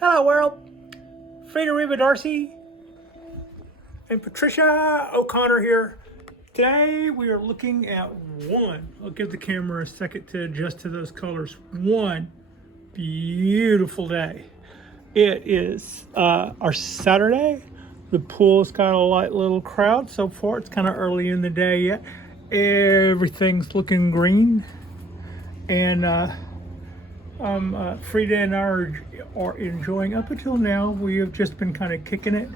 Hello world, Frida Reba Darcy and Patricia O'Connor here. Today we are looking at I'll give the camera a second to adjust to those colors. One beautiful day. It is our Saturday. The pool's got a light little crowd so far. It's kind of early in the day yet. Everything's looking green. And Frida and I are enjoying, up until now, we have just been kind of kicking it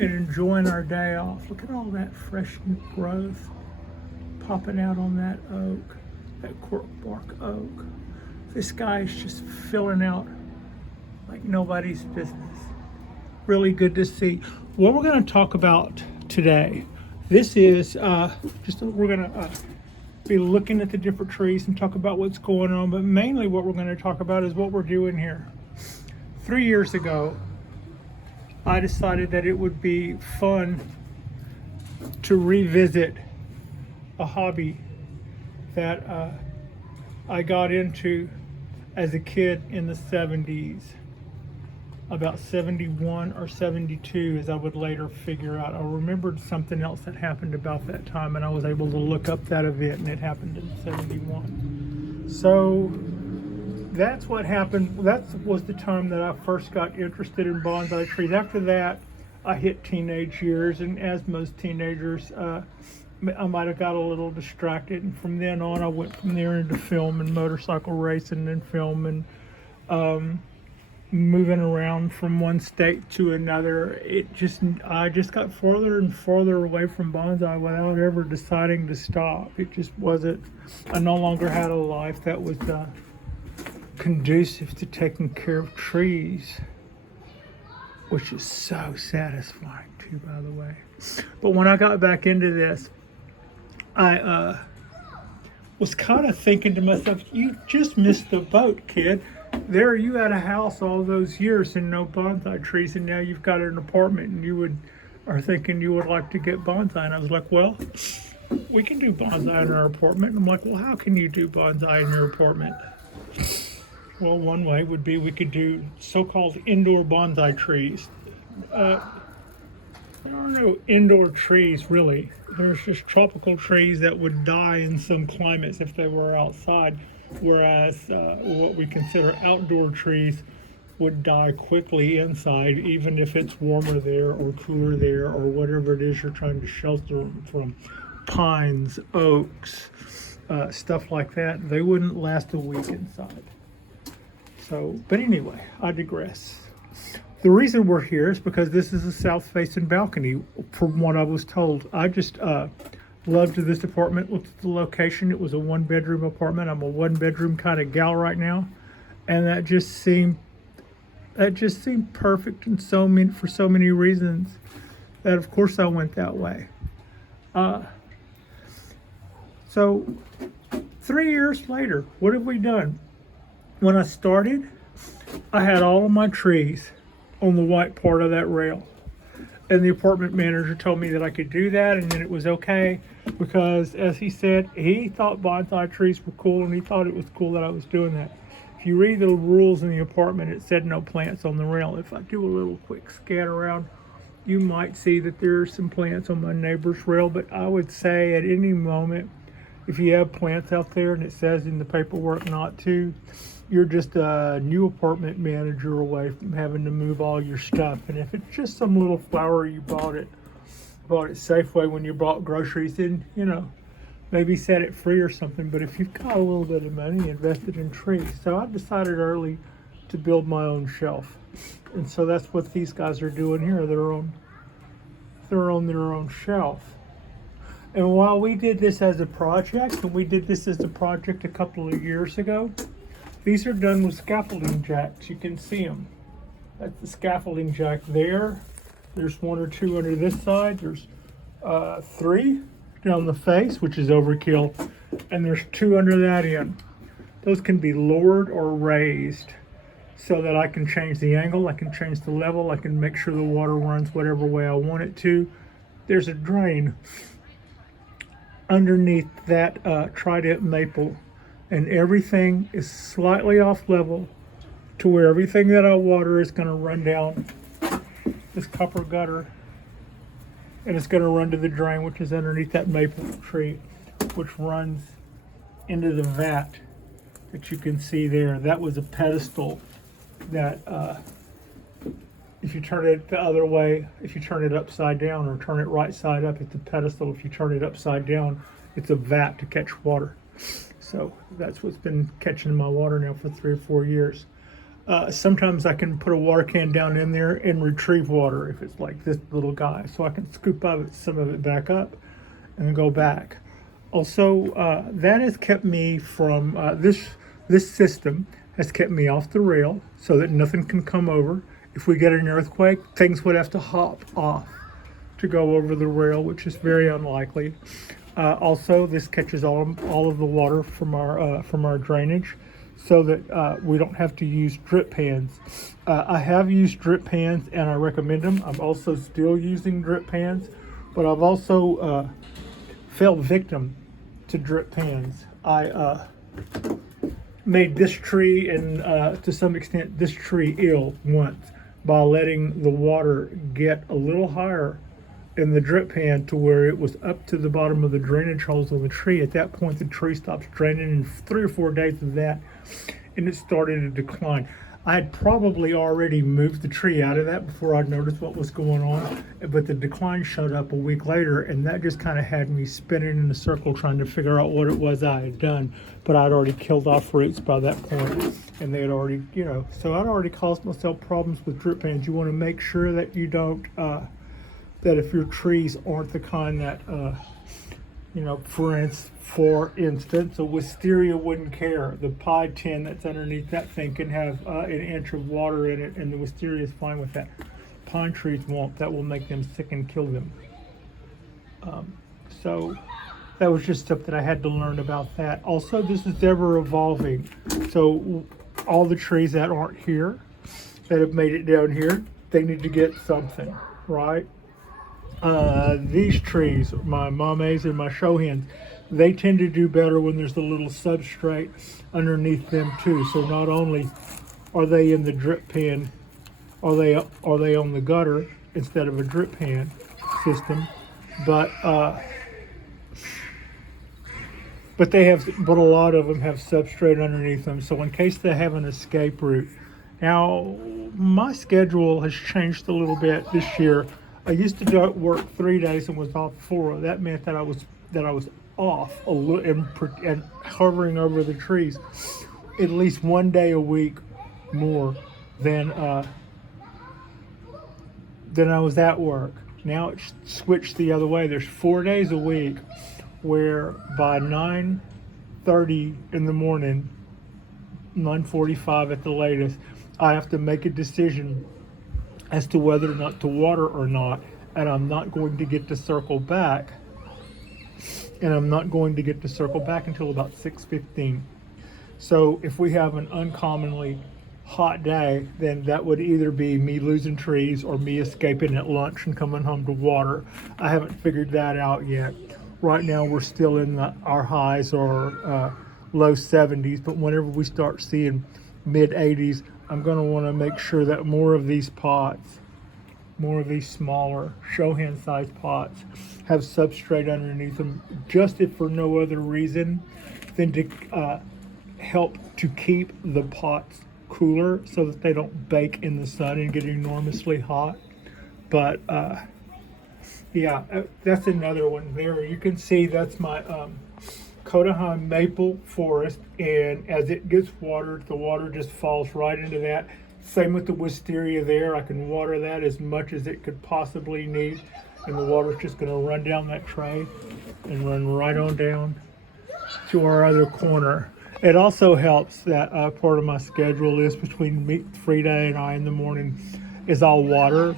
and enjoying our day off. Look at all that fresh growth popping out on that oak, that cork bark oak. This guy is just filling out like nobody's business. Really good to see. What we're going to talk about today, this is we're going to be looking at the different trees and talk about what's going on, but mainly what we're going to talk about is what we're doing here. 3 years ago, I decided that it would be fun to revisit a hobby that I got into as a kid in the 70s. About 71 or 72, as I would later figure out. I remembered something else that happened about that time, and I was able to look up that event, and it happened in 71. So that's what happened. That was the time that I first got interested in bonsai trees. After that, I hit teenage years, and as most teenagers, I might have got a little distracted, and from then on, I went from there into film and motorcycle racing and film and moving around from one state to another. I just got farther and farther away from bonsai without ever deciding to stop. It just wasn't, I no longer had a life that was conducive to taking care of trees, which is so satisfying too, by the way. But when I got back into this, I was kind of thinking to myself, you just missed the boat, kid. There you had a house all those years and no bonsai trees, and now you've got an apartment and you are thinking you would like to get bonsai. And I was like, well, we can do bonsai in our apartment. And I'm like, well, how can you do bonsai in your apartment? Well, one way would be we could do so-called indoor bonsai trees. There are no indoor trees, really. There's just tropical trees that would die in some climates if they were outside. Whereas what we consider outdoor trees would die quickly inside, even if it's warmer there or cooler there or whatever it is you're trying to shelter them from. Pines, oaks, stuff like that, they wouldn't last a week inside. So, but anyway, I digress. The reason we're here is because this is a south-facing balcony, from what I was told. I just loved this apartment. Looked at the location. It was a one-bedroom apartment. I'm a one-bedroom kind of gal right now, and that just seemed perfect in for so many reasons that of course I went that way. So 3 years later, what have we done? When I started, I had all of my trees on the white part of that rail. And the apartment manager told me that I could do that and then it was okay because, as he said, he thought bonsai trees were cool and he thought it was cool that I was doing that. If you read the rules in the apartment, it said no plants on the rail. If I do a little quick scan around, you might see that there are some plants on my neighbor's rail, but I would say at any moment, if you have plants out there and it says in the paperwork not to, you're just a new apartment manager away from having to move all your stuff. And if it's just some little flower you bought at Safeway when you bought groceries, then, maybe set it free or something. But if you've got a little bit of money invested in trees. So I decided early to build my own shelf. And so that's what these guys are doing here. They're on their own shelf. And while we did this as a project, and we did this as a project a couple of years ago, these are done with scaffolding jacks. You can see them. That's the scaffolding jack there. There's one or two under this side. There's 3 down the face, which is overkill. And there's 2 under that end. Those can be lowered or raised so that I can change the angle, I can change the level, I can make sure the water runs whatever way I want it to. There's a drain underneath that trident maple, and everything is slightly off level to where everything that I water is going to run down this copper gutter, and it's going to run to the drain, which is underneath that maple tree, which runs into the vat that you can see there. That was a pedestal that if you turn it the other way, if you turn it upside down or turn it right side up, it's a pedestal. If you turn it upside down, it's a vat to catch water. So that's what's been catching my water now for 3 or 4 years. Sometimes I can put a water can down in there and retrieve water if it's like this little guy. So I can scoop some of it back up and then go back. Also, that has kept me from, this system has kept me off the rail so that nothing can come over. If we get an earthquake, things would have to hop off to go over the rail, which is very unlikely. Also, this catches all of the water from our drainage, so that we don't have to use drip pans. I have used drip pans and I recommend them. I'm also still using drip pans, but I've also fell victim to drip pans. I made this tree and to some extent this tree ill once by letting the water get a little higher in the drip pan to where it was up to the bottom of the drainage holes on the tree. At that point, the tree stops draining in 3 or 4 days of that, and it started to decline. I had probably already moved the tree out of that before I noticed what was going on, but the decline showed up a week later, and that just kind of had me spinning in a circle trying to figure out what it was I had done. But I'd already killed off roots by that point, and they had already, so I'd already caused myself problems with drip pans. You want to make sure that you don't, that if your trees aren't the kind that, for instance, a wisteria wouldn't care. The pie tin that's underneath that thing can have an inch of water in it, and the wisteria is fine with that. Pine trees won't. That will make them sick and kill them. So that was just stuff that I had to learn about that. Also, this is ever evolving. So all the trees that aren't here, that have made it down here, they need to get something, right? These trees, my mames and my show hens, they tend to do better when there's a little substrate underneath them too. So not only are they in the drip pan, are they on the gutter instead of a drip pan system, but a lot of them have substrate underneath them. So in case they have an escape route. Now, my schedule has changed a little bit this year. I used to work 3 days and was off 4. That meant that I was off a little and hovering over the trees at least 1 day a week more than I was at work. Now it's switched the other way. There's 4 days a week where by 9:30 in the morning, 9:45 at the latest, I have to make a decision as to whether or not to water or not, and I'm not going to get to circle back. And I'm not going to get to circle back until about 6:15. So if we have an uncommonly hot day, then that would either be me losing trees or me escaping at lunch and coming home to water. I haven't figured that out yet. Right now we're still in our highs or low 70s, but whenever we start seeing mid 80s, I'm going to want to make sure that more of these pots, more of these smaller show hand sized pots, have substrate underneath them, just if for no other reason than to help to keep the pots cooler so that they don't bake in the sun and get enormously hot. But yeah, that's another one there. You can see that's my Codahan maple forest, and as it gets watered, the water just falls right into that. Same with the wisteria there. I can water that as much as it could possibly need, and the water's just going to run down that tray and run right on down to our other corner. It also helps that part of my schedule is between Frida and I in the morning is I'll water,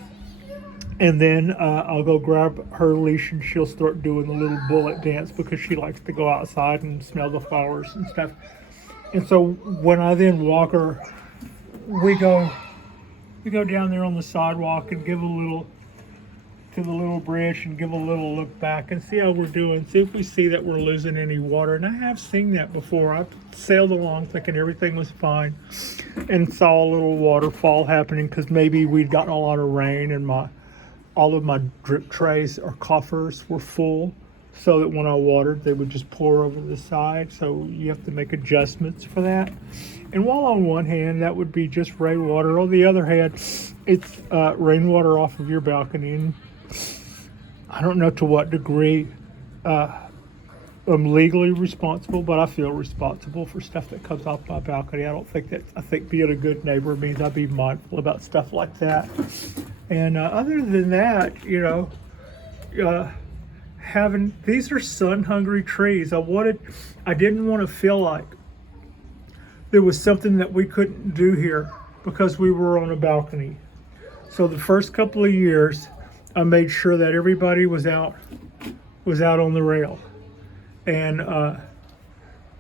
and then I'll go grab her leash and she'll start doing the little bullet dance because she likes to go outside and smell the flowers and stuff. And so when I then walk her, we go down there on the sidewalk and give a to the little branch and give a little look back and see how we're doing. See if we see that we're losing any water. And I have seen that before. I've sailed along thinking everything was fine and saw a little waterfall happening because maybe we'd gotten a lot of rain and all of my drip trays or coffers were full, so that when I watered, they would just pour over the side. So you have to make adjustments for that. And while on one hand, that would be just rainwater, on the other hand, it's rainwater off of your balcony. And I don't know to what degree I'm legally responsible, but I feel responsible for stuff that comes off my balcony. I think being a good neighbor means I be mindful about stuff like that. And other than that, these are sun-hungry trees. I didn't want to feel like there was something that we couldn't do here because we were on a balcony. So the first couple of years, I made sure that everybody was out on the rail, and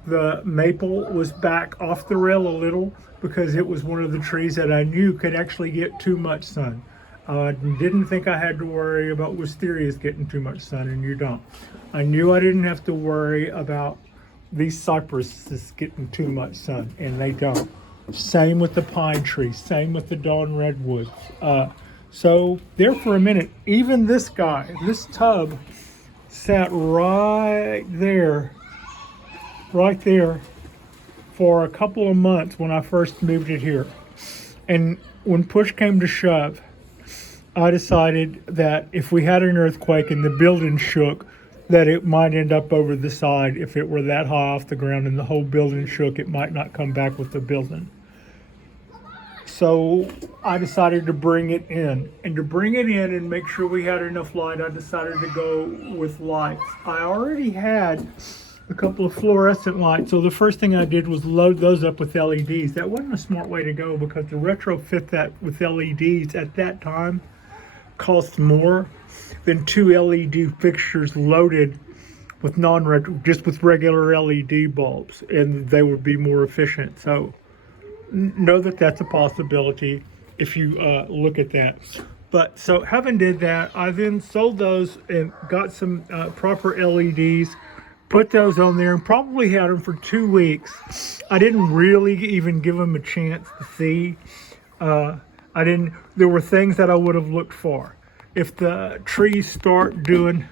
the maple was back off the rail a little because it was one of the trees that I knew could actually get too much sun. Didn't think I had to worry about wisterias getting too much sun, and you don't. I knew I didn't have to worry about these cypresses getting too much sun, and they don't. Same with the pine trees, same with the dawn redwoods. So there for a minute, even this tub sat right there for a couple of months when I first moved it here. And when push came to shove, I decided that if we had an earthquake and the building shook, that it might end up over the side. If it were that high off the ground and the whole building shook, it might not come back with the building. So I decided to bring it in. And to bring it in and make sure we had enough light, I decided to go with lights. I already had a couple of fluorescent lights, so the first thing I did was load those up with LEDs. That wasn't a smart way to go because to retrofit that with LEDs at that time cost more than 2 LED fixtures loaded with just with regular LED bulbs, and they would be more efficient. So know that that's a possibility if you look at that. But so having did that, I then sold those and got some proper LEDs, put those on there, and probably had them for 2 weeks. I didn't really even give them a chance to see. There were things that I would have looked for. If the trees start doing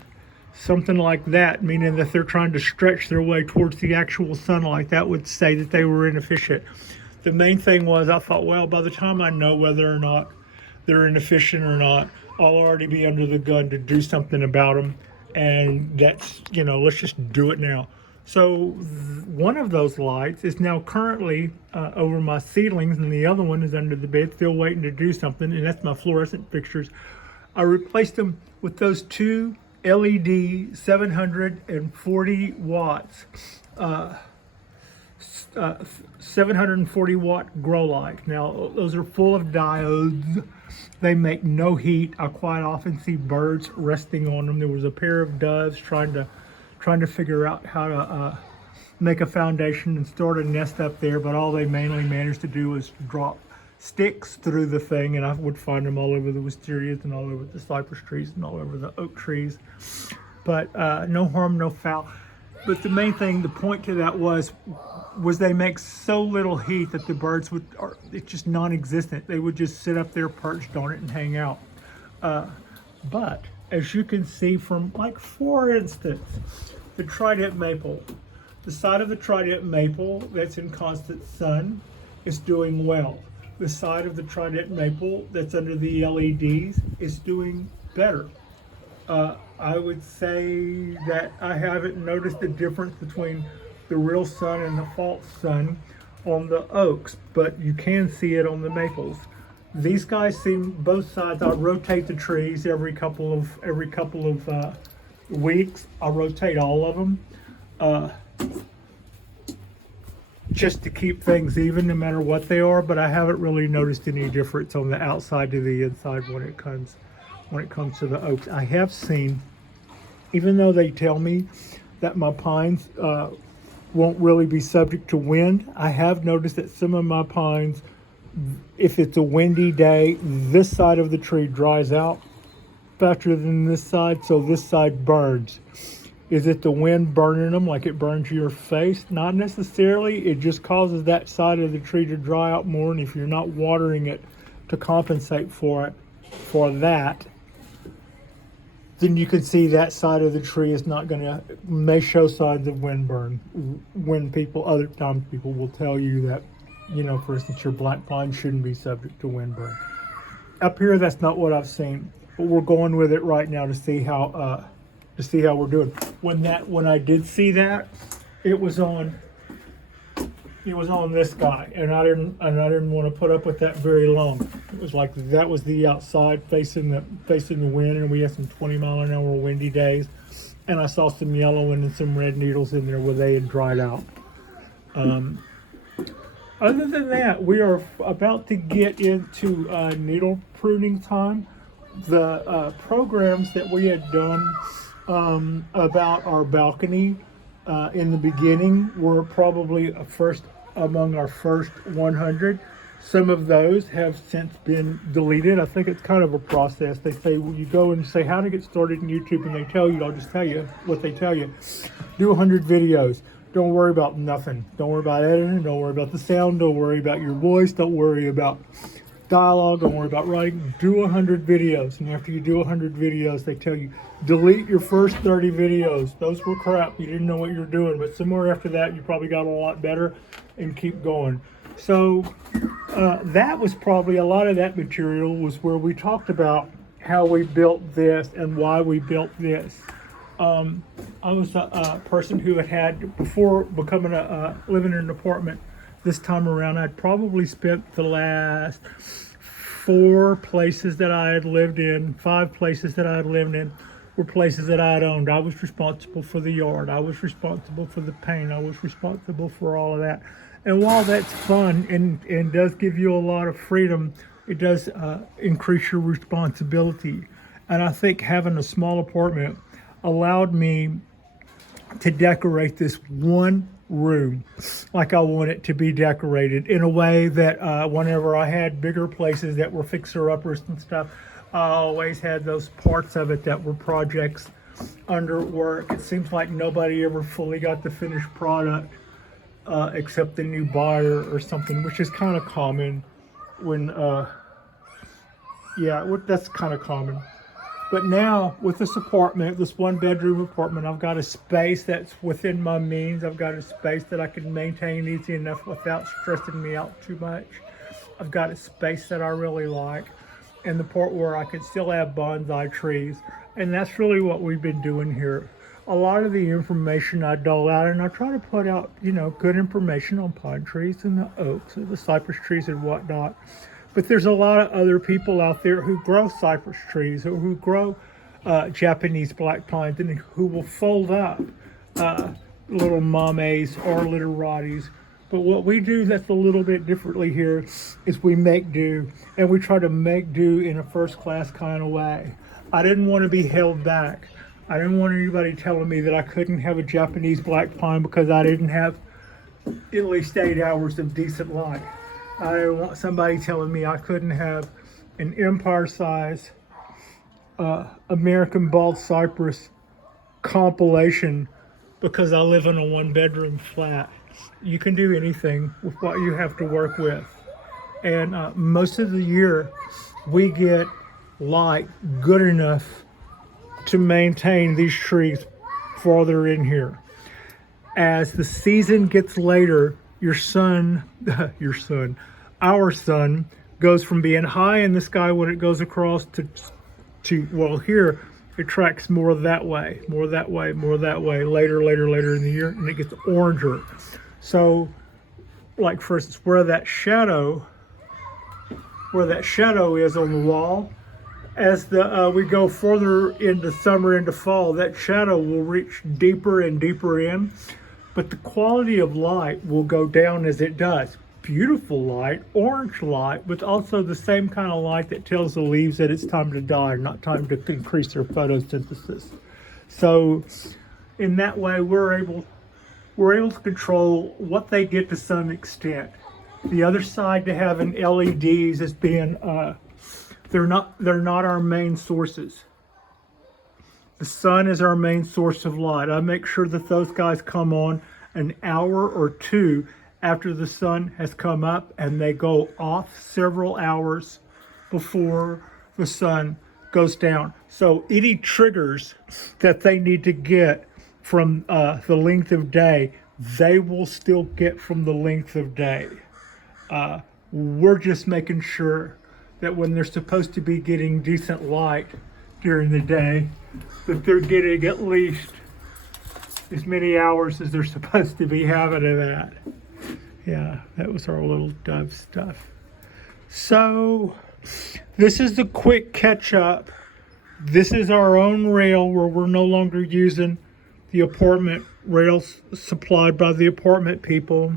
something like that, meaning that they're trying to stretch their way towards the actual sunlight, that would say that they were inefficient. The main thing was I thought, well, by the time I know whether or not they're inefficient or not, I'll already be under the gun to do something about them. And that's, let's just do it now. So one of those lights is now currently over my ceilings, and the other one is under the bed, still waiting to do something, and that's my fluorescent fixtures. I replaced them with those 2 LED 740 watts, 740 watt grow lights. Now, those are full of diodes. They make no heat. I quite often see birds resting on them. There was a pair of doves trying to figure out how to make a foundation and start a nest up there, but all they mainly managed to do was drop sticks through the thing, and I would find them all over the wisterias and all over the cypress trees and all over the oak trees. But no harm, no foul. But the main thing, the point to that was they make so little heat that the birds it's just non-existent. They would just sit up there perched on it and hang out. But as you can see from, like, for instance, the trident maple. The side of the trident maple that's in constant sun is doing well. The side of the trident maple that's under the LEDs is doing better. I would say that I haven't noticed the difference between the real sun and the false sun on the oaks, but you can see it on the maples. These guys seem, both sides, I rotate the trees every couple of weeks. I rotate all of them just to keep things even no matter what they are, but I haven't really noticed any difference on the outside to the inside when it comes to the oaks. I have seen, even though they tell me that my pines won't really be subject to wind, I have noticed that some of my pines, if it's a windy day, this side of the tree dries out faster than this side, so this side burns. Is it the wind burning them like it burns your face? Not necessarily. It just causes that side of the tree to dry out more, and if you're not watering it to compensate for that, then you can see that side of the tree is not going to, may show signs of wind burn. When other times people will tell you that, you know, for instance, your black pine shouldn't be subject to wind burn. Up here, that's not what I've seen, but we're going with it right now to see how we're doing. When I did see that, it was on this guy, and I didn't want to put up with that very long. It was like that was the outside facing the wind, and we had some 20-mile-an-hour windy days, and I saw some yellow and some red needles in there where they had dried out. Other than that, we are about to get into needle pruning time. The programs that we had done about our balcony in the beginning were probably among our first 100. Some of those have since been deleted. I think it's kind of a process. They say, well, you go and say how to get started in YouTube, and they tell you, I'll just tell you what they tell you. Do 100 videos. Don't worry about nothing. Don't worry about editing. Don't worry about the sound. Don't worry about your voice. Don't worry about dialogue. Don't worry about writing. Do 100 videos. And after you do 100 videos, they tell you, delete your first 30 videos. Those were crap. You didn't know what you're doing. But somewhere after that, you probably got a lot better, and keep going. So that was probably a lot of that material was where we talked about how we built this and why we built this. I was a person who had before becoming living in an apartment this time around, I'd probably spent the last 5 places that I had lived in were places that I had owned. I was responsible for the yard. I was responsible for the paint. I was responsible for all of that. And while that's fun and does give you a lot of freedom, it does increase your responsibility. And I think having a small apartment allowed me to decorate this one room like I want it to be decorated in a way that whenever I had bigger places that were fixer-uppers and stuff, I always had those parts of it that were projects under work. It seems like nobody ever fully got the finished product except the new buyer or something, which is kind of common when that's kind of common. But now with this apartment, this 1-bedroom apartment, I've got a space that's within my means. I've got a space that I can maintain easy enough without stressing me out too much. I've got a space that I really like, and the part where I can still have bonsai trees. And that's really what we've been doing here. A lot of the information I dole out, and I try to put out, good information on pine trees and the oaks and the cypress trees and whatnot. But there's a lot of other people out there who grow cypress trees or who grow Japanese black pines and who will fold up little mames or literatis. But what we do that's a little bit differently here is we make do, and we try to make do in a first-class kind of way. I didn't want to be held back. I didn't want anybody telling me that I couldn't have a Japanese black pine because I didn't have at least 8 hours of decent light. I didn't want somebody telling me I couldn't have an empire-size American Bald Cypress compilation because I live in a 1-bedroom flat. You can do anything with what you have to work with. And most of the year, we get light good enough to maintain these trees farther in here. As the season gets later, our sun goes from being high in the sky when it goes across to here it tracks more that way, later in the year, and it gets oranger. So, like for instance, where that shadow is on the wall, as we go further into summer, into fall, that shadow will reach deeper and deeper in, but the quality of light will go down as it does. Beautiful light, orange light, but also the same kind of light that tells the leaves that it's time to die, not time to increase their photosynthesis. So in that way, we're able to control what they get to some extent. The other side to having LEDs is being they're not our main sources. The sun is our main source of light. I make sure that those guys come on an hour or two after the sun has come up, and they go off several hours before the sun goes down. So any triggers that they need to get from the length of day, they will still get from the length of day. We're just making sure that when they're supposed to be getting decent light during the day, that they're getting at least as many hours as they're supposed to be having of that. Yeah, that was our little dove stuff. So this is the quick catch up. This is our own rail where we're no longer using the apartment rails supplied by the apartment people.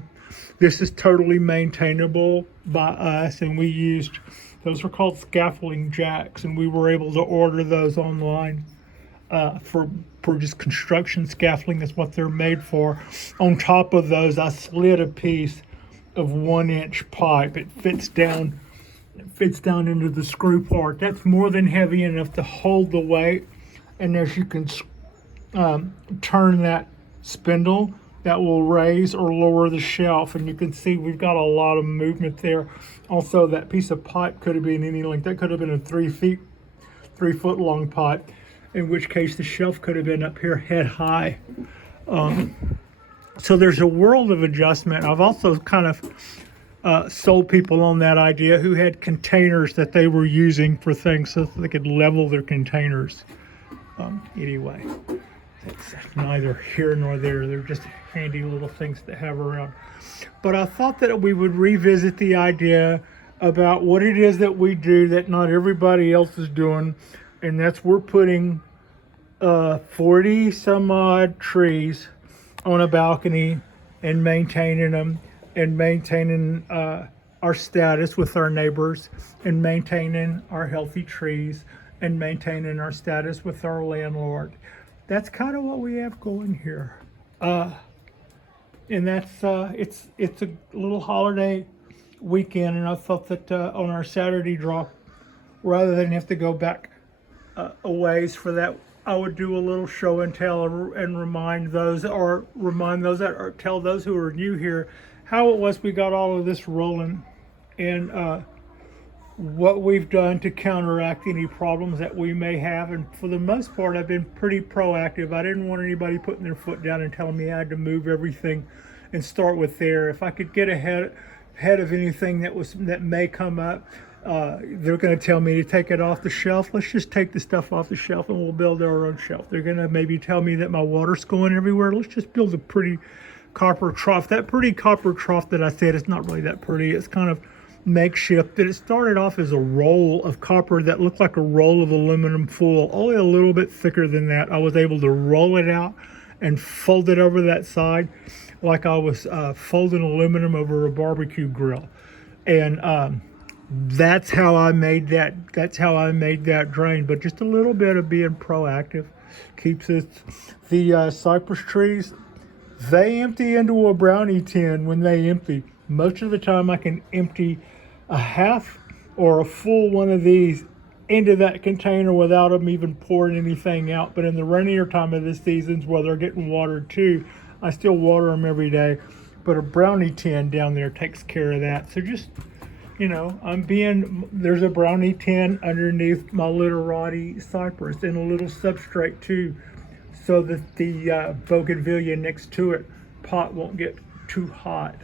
This is totally maintainable by us, and we used, those were called scaffolding jacks, and we were able to order those online for just construction scaffolding. That's what they're made for. On top of those, I slid a piece of 1-inch pipe. It fits down into the screw part. That's more than heavy enough to hold the weight, and as you can turn that spindle, that will raise or lower the shelf, and you can see we've got a lot of movement there. Also, that piece of pipe could have been any length. That could have been a 3 foot long pipe, in which case the shelf could have been up here head high. So there's a world of adjustment. I've also kind of sold people on that idea who had containers that they were using for things so that they could level their containers. Anyway, that's neither here nor there. They're just handy little things to have around. But I thought that we would revisit the idea about what it is that we do that not everybody else is doing, and that's we're putting 40 some odd trees on a balcony and maintaining them, and maintaining our status with our neighbors, and maintaining our healthy trees, and maintaining our status with our landlord. That's kind of what we have going here. And that's it's a little holiday weekend, and I thought that on our Saturday drop, rather than have to go back a ways for that, I would do a little show and tell and remind those that are tell those who are new here how it was we got all of this rolling, and what we've done to counteract any problems that we may have. And for the most part, I've been pretty proactive. I didn't want anybody putting their foot down and telling me I had to move everything and start with there. If I could get ahead of anything that may come up, they're going to tell me to take it off the shelf. Let's just take the stuff off the shelf and we'll build our own shelf. They're going to maybe tell me that my water's going everywhere. Let's just build a pretty copper trough. That pretty copper trough that I said is not really that pretty. It's kind of makeshift. That it started off as a roll of copper that looked like a roll of aluminum foil, only a little bit thicker than that. I was able to roll it out and fold it over that side like I was folding aluminum over a barbecue grill. And that's how I made that drain. But just a little bit of being proactive keeps it. The cypress trees, they empty into a brownie tin when they empty. Most of the time I can empty a half or a full one of these into that container without them even pouring anything out. But in the rainier time of the seasons where they're getting watered too, I still water them every day. But a brownie tin down there takes care of that. So just, there's a brownie tin underneath my literati cypress and a little substrate too, so that the bougainvillea next to it pot won't get too hot.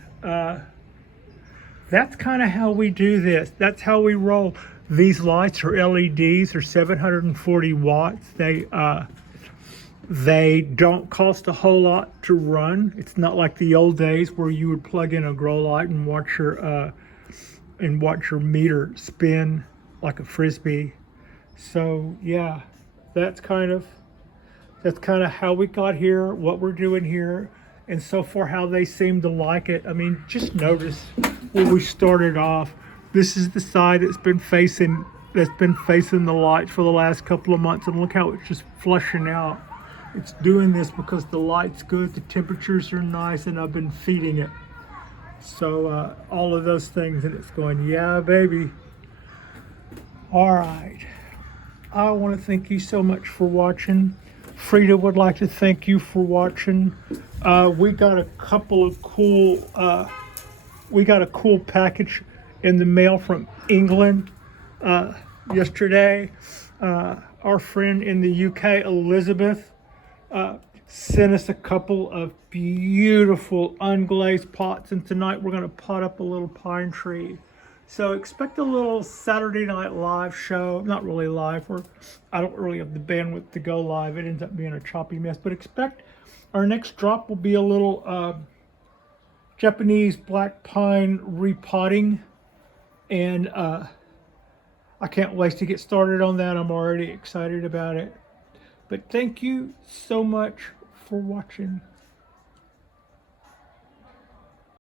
That's kind of how we do this. That's how we roll. These lights are LEDs. They're 740 watts. They don't cost a whole lot to run. It's not like the old days where you would plug in a grow light and watch your meter spin like a frisbee. So yeah, that's kind of how we got here, what we're doing here, and so far how they seem to like it. I mean, just notice where we started off. This is the side that's been facing the light for the last couple of months, and look how it's just flushing out. It's doing this because the light's good, the temperatures are nice, and I've been feeding it. So all of those things, and it's going, yeah, baby. All right. I want to thank you so much for watching. Frida would like to thank you for watching. We got a couple of cool, we got a cool package in the mail from England yesterday. Our friend in the UK, Elizabeth, sent us a couple of beautiful unglazed pots, and tonight we're going to pot up a little pine tree. So expect a little Saturday Night Live show. Not really live, I don't really have the bandwidth to go live. It ends up being a choppy mess. But expect our next drop will be a little Japanese black pine repotting. And I can't wait to get started on that. I'm already excited about it. But thank you so much for watching.